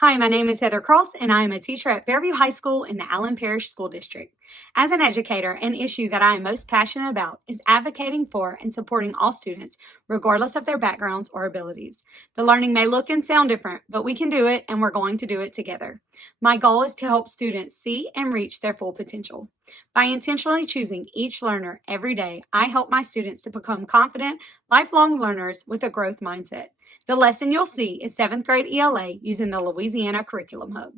Hi, my name is Heather Cross, and I am a teacher at Fairview High School in the Allen Parish School District. As an educator, an issue that I am most passionate about is advocating for and supporting all students, regardless of their backgrounds or abilities. The learning may look and sound different, but we can do it, and we're going to do it together. My goal is to help students see and reach their full potential. By intentionally choosing each learner every day, I help my students to become confident, lifelong learners with a growth mindset. The lesson you'll see is 7th grade ELA using the Louisiana Curriculum Hub.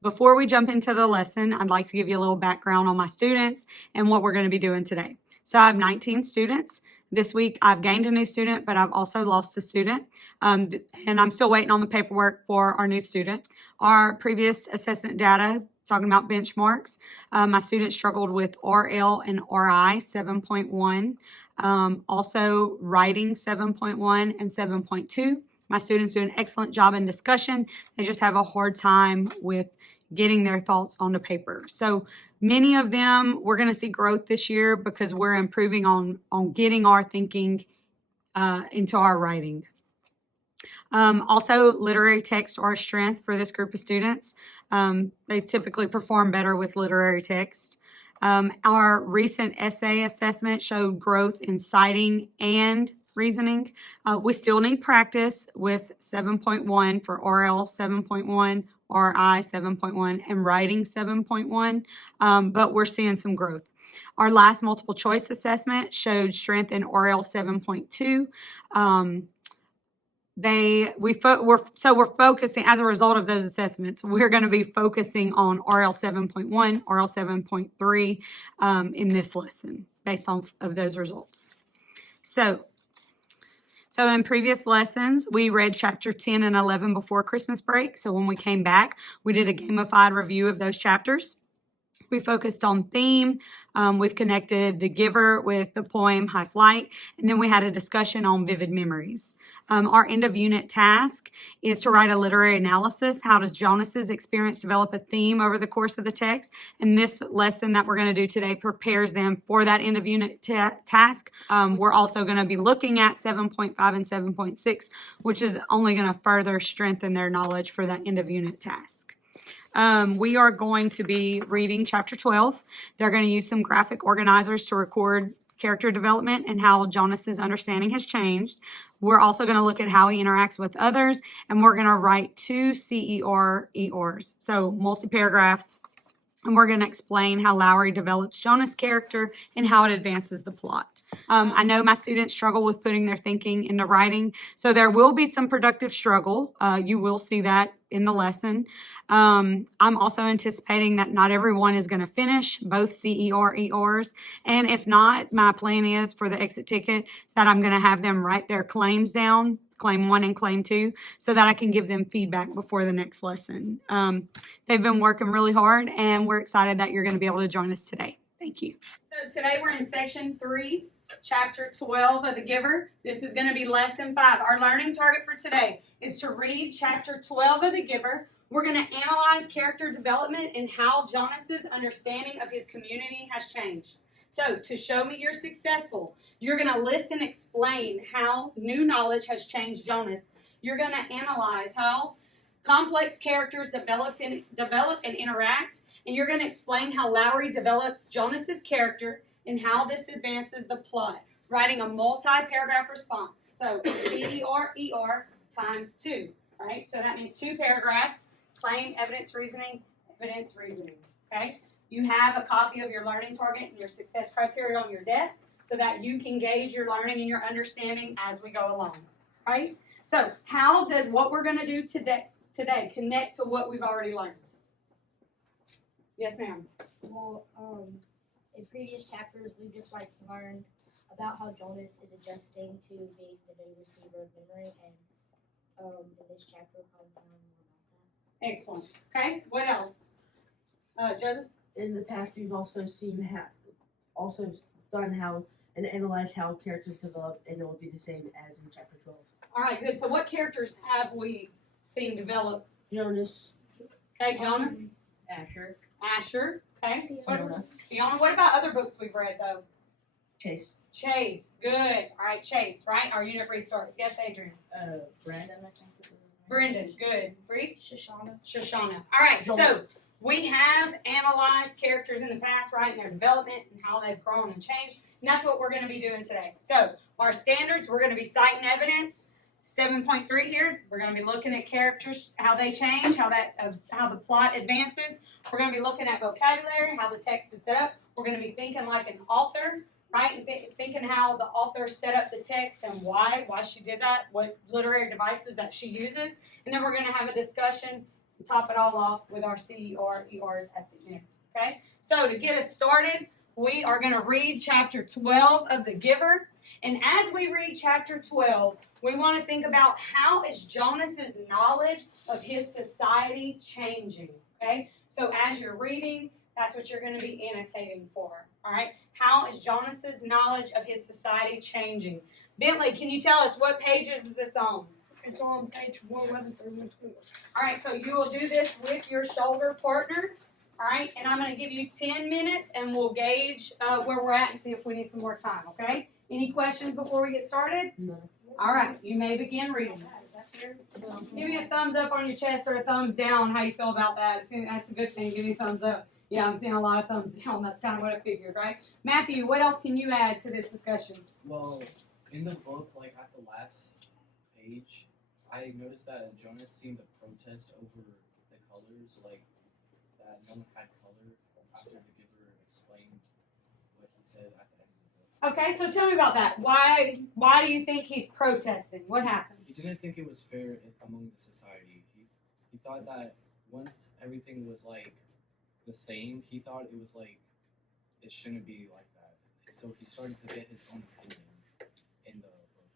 Before we jump into the lesson, I'd like to give you a little background on my students and what we're going to be doing today. So I have 19 students. This week I've gained a new student, but I've also lost a student. And I'm still waiting on the paperwork for our new student. Our previous assessment data, talking about benchmarks, my students struggled with RL and RI 7.1, also writing 7.1 and 7.2. My students do an excellent job in discussion. They just have a hard time with getting their thoughts onto paper. So many of them, we're going to see growth this year because we're improving on getting our thinking into our writing. Also, literary text are a strength for this group of students. They typically perform better with literary text. Our recent essay assessment showed growth in citing and reasoning. We still need practice with 7.1 for RL 7.1, RI 7.1, and writing 7.1, but we're seeing some growth. Our last multiple choice assessment showed strength in RL 7.2. We're focusing, as a result of those assessments, we're going to be focusing on RL 7.1, RL 7.3 in this lesson based on of those results. So in previous lessons, we read chapter 10 and 11 before Christmas break. So when we came back, we did a gamified review of those chapters. We focused on theme. We've connected the giver with the poem High Flight, and then we had a discussion on vivid memories. Our end of unit task is to write a literary analysis. How does Jonas's experience develop a theme over the course of the text? And this lesson that we're going to do today prepares them for that end of unit task. We're also going to be looking at 7.5 and 7.6, which is only going to further strengthen their knowledge for that end of unit task. We are going to be reading chapter 12. They're going to use some graphic organizers to record character development and how Jonas's understanding has changed. We're also going to look at how he interacts with others, and we're going to write 2 CER-ERs, so multi-paragraphs, and we're going to explain how Lowry develops Jonas' character and how it advances the plot. I know my students struggle with putting their thinking into writing, so there will be some productive struggle. You will see that in the lesson. I'm also anticipating that not everyone is going to finish both CER-ERs, and if not, my plan is for the exit ticket that I'm going to have them write their claims down, claim 1 and claim 2, so that I can give them feedback before the next lesson. They've been working really hard, and we're excited that you're going to be able to join us today. Thank you. So today we're in section 3, chapter 12 of the Giver. This is going to be lesson 5. Our learning target for today is to read chapter 12 of the Giver. We're going to analyze character development and how Jonas's understanding of his community has changed. So, to show me you're successful, you're going to list and explain how new knowledge has changed Jonas. You're going to analyze how complex characters develop and interact, and you're going to explain how Lowry develops Jonas's character and how this advances the plot, writing a multi-paragraph response. So, CER-ER times 2, right? So that means 2 paragraphs, claim, evidence, reasoning, okay? You have a copy of your learning target and your success criteria on your desk so that you can gauge your learning and your understanding as we go along, right? So how does what we're going to do today connect to what we've already learned? Yes, ma'am. Well, in previous chapters, we just learned about how Jonas is adjusting to being the new receiver of memory, and in this chapter, we'll probably learn more about that. Excellent. Okay. What else? Joseph? In the past, we've also seen done how and analyzed how characters develop, and it will be the same as in chapter 12. All right, good. So what characters have we seen develop? Jonas. Okay, Jonas. Asher. Okay. Fiona. What about other books we've read, though? Chase. Good. All right, Chase, right? Our unit restart. Yes, Adrian. Brandon, I think. Brendan, good. Reese? Shoshana. Shoshana. All right, so we have analyzed characters in the past, right, and their development and how they've grown and changed, and that's what we're going to be doing today. So our standards, we're going to be citing evidence. 7.3 here, we're going to be looking at characters, how they change, how the plot advances. We're going to be looking at vocabulary, how the text is set up. We're going to be thinking like an author, right, and thinking how the author set up the text and why she did that, what literary devices that she uses, and then we're going to have a discussion and top it all off with our CERs at the end. Okay, so to get us started, we are going to read chapter 12 of the Giver. And as we read chapter 12, we want to think about how is Jonas's knowledge of his society changing. Okay, so as you're reading, that's what you're going to be annotating for. All right, how is Jonas's knowledge of his society changing? Bentley, can you tell us what pages is this on? It's on page 111 through 112. All right, so you will do this with your shoulder partner. All right, and I'm going to give you 10 minutes, and we'll gauge where we're at and see if we need some more time, okay? Any questions before we get started? No. All right, you may begin reading. Give me a thumbs up on your chest or a thumbs down, how you feel about that. If that's a good thing, give me a thumbs up. Yeah, I'm seeing a lot of thumbs down. That's kind of what I figured, right? Matthew, what else can you add to this discussion? Well, in the book, like at the last page, I noticed that Jonas seemed to protest over the colors, like that no one had color after the Giver explained what he said at the end of the book. Okay, so tell me about that. Why do you think he's protesting? What happened? He didn't think it was fair among the society. He thought that once everything was like the same, he thought it was like it shouldn't be like that. So he started to get his own opinion in the book.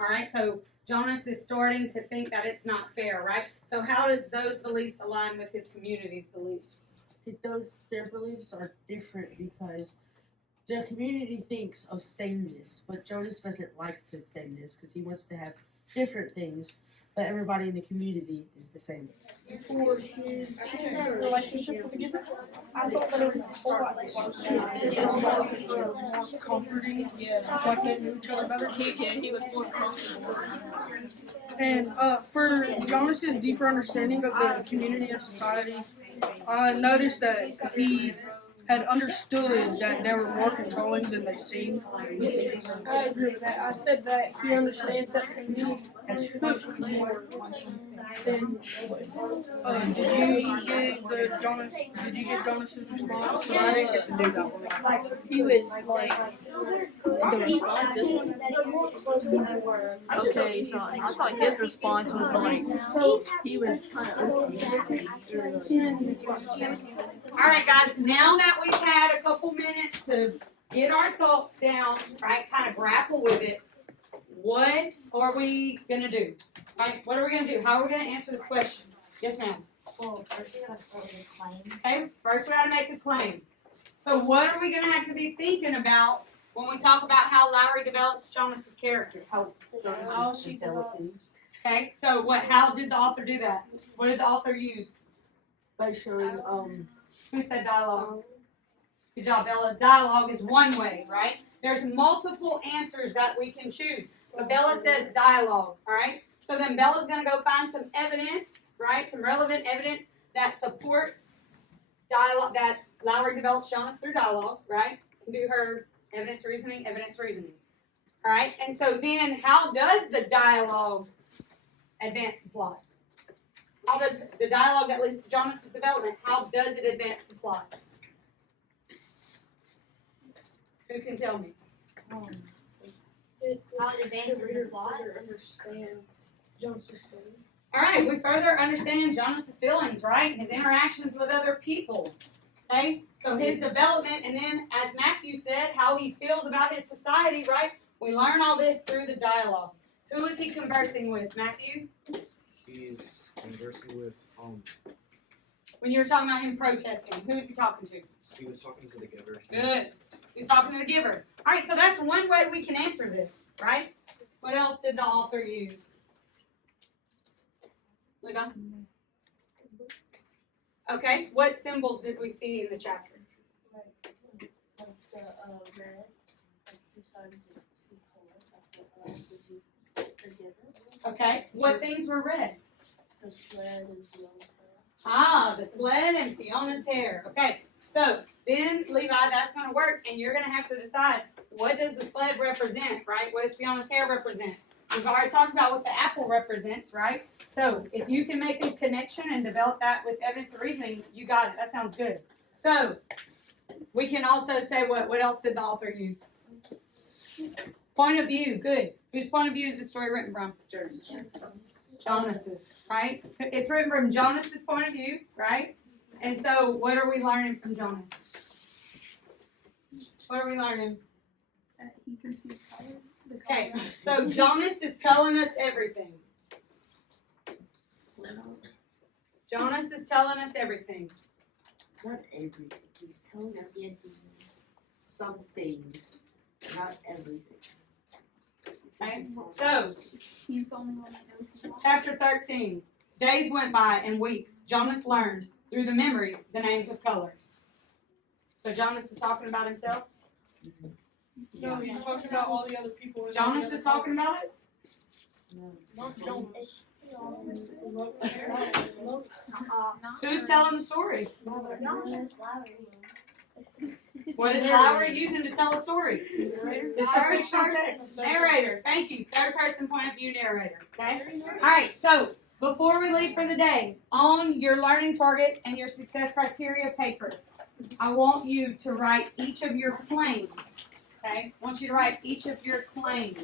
All right, so Jonas is starting to think that it's not fair, right? So how does those beliefs align with his community's beliefs? Their beliefs are different because their community thinks of sameness, but Jonas doesn't like the sameness because he wants to have different things, but everybody in the community is the same. For his relationship with the Giver, I thought that it was a whole lot more comforting. Like they knew each other better. He was more comfortable. And for Jonas's deeper understanding of the community and society, I noticed that he had understood that they were more controlling than they seemed. I agree with that. I said that he understands that the community took more than. Did you get Jonas's response? I didn't get to do that one. He was like, the response, this one? Okay, so I thought his response was like, he was kind of All right, guys, now that we've had a couple minutes to get our thoughts down, right, kind of grapple with it, what are we going to do? Right, what are we going to do? How are we going to answer this question? Yes, ma'am. Well, first we gotta start with a claim. Okay, first we got to make a claim. So what are we going to have to be thinking about when we talk about how Lowry develops Jonas's character? How she develops. Okay, so how did the author do that? What did the author use? By showing, Who said dialogue? Good job, Bella. Dialogue is one way, right? There's multiple answers that we can choose. But Bella says dialogue, all right? So then Bella's going to go find some evidence, right? Some relevant evidence that supports dialogue, that Lowry develops Jonas through dialogue, right? And do her evidence reasoning. All right? And so then how does the dialogue advance the plot? How does the dialogue that leads to Jonas's development, how does it advance the plot? Who can tell me? How it advances the plot. Understand Jonas's feelings. All right, we further understand Jonas's feelings, right? His interactions with other people. Okay? So his development, and then as Matthew said, how he feels about his society, right? We learn all this through the dialogue. Who is he conversing with, Matthew? He's conversing with When you were talking about him protesting, who is he talking to? he was talking to the Giver. Good. He's talking to the Giver. All right, so that's one way we can answer this, right? What else did the author use? Luca? Okay, what symbols did we see in the chapter? red. He started to see color. That's what Okay, what things were red? The sled and Fiona's Ah, the sled and Fiona's hair. Okay, so then Levi, that's going to work, and you're going to have to decide what does the sled represent, right? What does Fiona's hair represent? We've already talked about what the apple represents, right? So if you can make a connection and develop that with evidence and reasoning, you got it. That sounds good. So we can also say what else did the author use? Point of view, good. Whose point of view is the story written from? Jonas's, right? It's written from Jonas's point of view, right? And so what are we learning from Jonas? What are we learning? He can see color. Okay, so Jonas is telling us everything. Jonas is telling us everything. Not everything. He's telling us some things, not everything. Okay, so He's the only one that knows his life. chapter 13. Days went by and weeks. Jonas learned through the memories the names of colors. So Jonas is talking about himself. No, he's talking about all the other people. Jonas is talking about it. Not Jonas. Who's telling the story? Fiona's What is Lowry using to tell a story? It's a fictional text. Narrator. Thank you. Third person point of view narrator. Okay. All right. So before we leave for the day, on your learning target and your success criteria paper, I want you to write each of your claims. Okay. I want you to write each of your claims.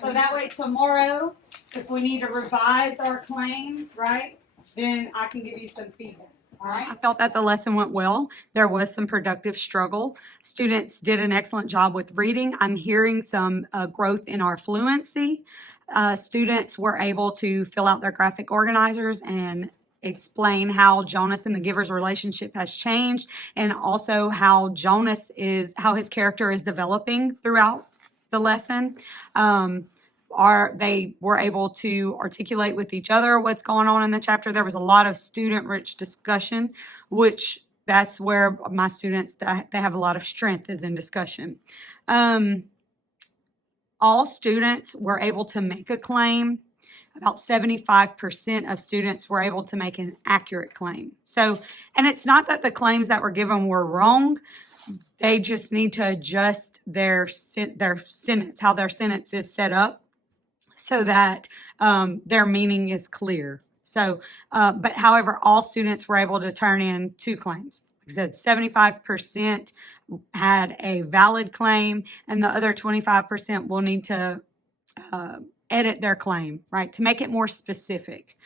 So that way tomorrow, if we need to revise our claims, right, then I can give you some feedback. All right. I felt that the lesson went well. There was some productive struggle. Students did an excellent job with reading. I'm hearing some growth in our fluency. Students were able to fill out their graphic organizers and explain how Jonas and the giver's relationship has changed, and also how his character is developing throughout the lesson. They were able to articulate with each other what's going on in the chapter. There was a lot of student-rich discussion, which that's where my students, they have a lot of strength is in discussion. All students were able to make a claim. About 75% of students were able to make an accurate claim. So, and it's not that the claims that were given were wrong. They just need to adjust their sentence, how their sentence is set up, so that their meaning is clear. So, but however, all students were able to turn in 2 claims. Like I said, 75% had a valid claim, and the other 25% will need to edit their claim, right, to make it more specific.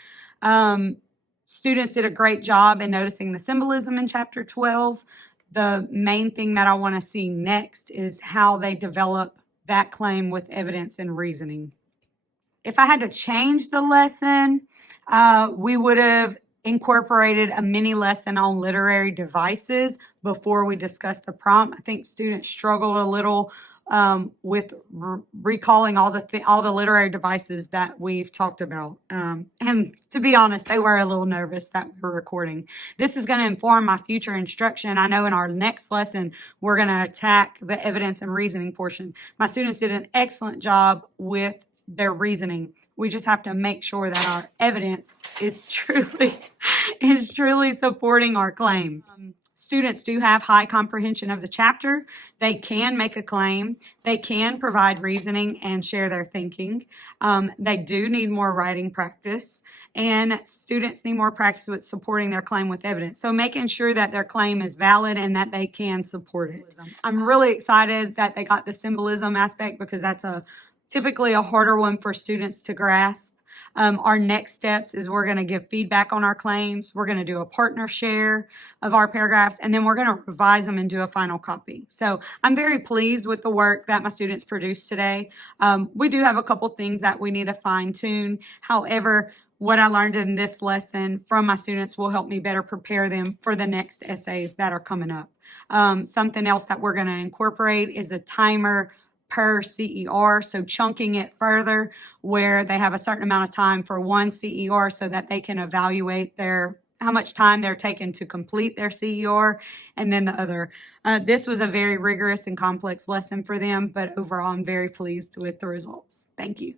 Students did a great job in noticing the symbolism in chapter 12. The main thing that I want to see next is how they develop that claim with evidence and reasoning. If I had to change the lesson, we would have incorporated a mini lesson on literary devices before we discussed the prompt. I think students struggled a little with recalling all the literary devices that we've talked about. And to be honest, they were a little nervous that we were recording. This is going to inform my future instruction. I know in our next lesson, we're going to attack the evidence and reasoning portion. My students did an excellent job with their reasoning. We just have to make sure that our evidence is truly supporting our claim. Students do have high comprehension of the chapter. They can make a claim. They can provide reasoning and share their thinking. They do need more writing practice, and students need more practice with supporting their claim with evidence. So making sure that their claim is valid and that they can support it. I'm really excited that they got the symbolism aspect, because that's typically a harder one for students to grasp. Our next steps is we're going to give feedback on our claims. We're going to do a partner share of our paragraphs, and then we're going to revise them and do a final copy. So I'm very pleased with the work that my students produced today. We do have a couple things that we need to fine tune. However, what I learned in this lesson from my students will help me better prepare them for the next essays that are coming up. Something else that we're going to incorporate is a timer per CER, so chunking it further where they have a certain amount of time for one CER so that they can evaluate how much time they're taking to complete their CER, and then the other. This was a very rigorous and complex lesson for them, but overall I'm very pleased with the results. Thank you.